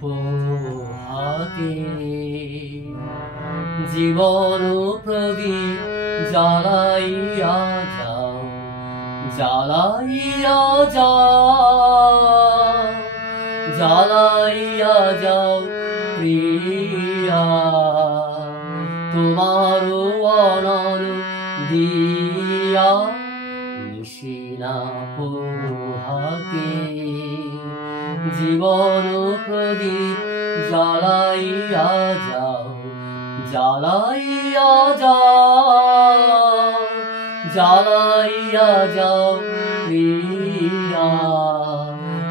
পোহাতে জীবন প্রদীপ জ্বালাইয়া যাও, জ্বালাইয়া যাও, জ্বালাইয়া যাও প্রিয়া। তোমার অনল দিয়া নিশিনা পোহাতে জীবন প্রদীপ জ্বালাইয়া যাও, জ্বালাইয়া যাও, জ্বালাইয়া যাও প্রিয়া।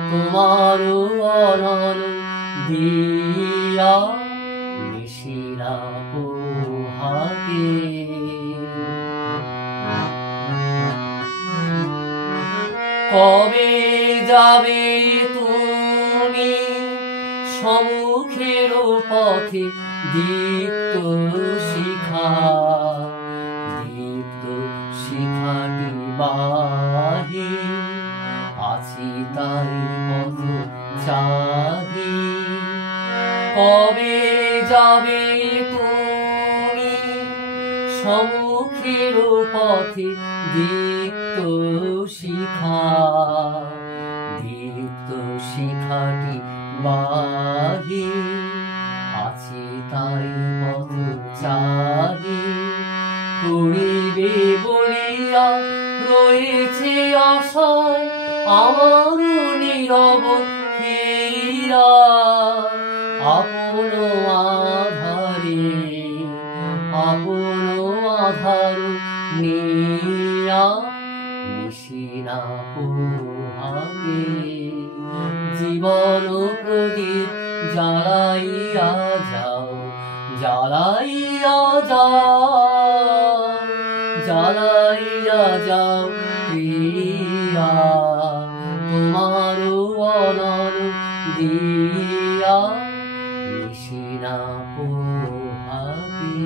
তোমার অনল দিয়া নিশিনা পোহাতে। কবে যাবে তুমি সম্মুখের পথে দীপ্ত শিখা, দীপ্ত শিখাটি বাহি আছি তাই পথ চাহি। কবে যাবে তুমি সম্মুখের পথে দীপ্ত শিখা, দীপ্ত শিখাটি বাহি আছি তাই পথ চাহি। করিবে বলিয়া রয়েছে আশায় আমার নীরব হীরা। আপন আধারে, আপন আধার নিয়া নিশিনা পোহাতে জীবন প্রদীপ জ্বালাইয়া যাও, জ্বালাইয়া যাও, জ্বালাইয়া যাও প্রিয়া। তোমার অনল দিয়া নিশিনা পোহাতে।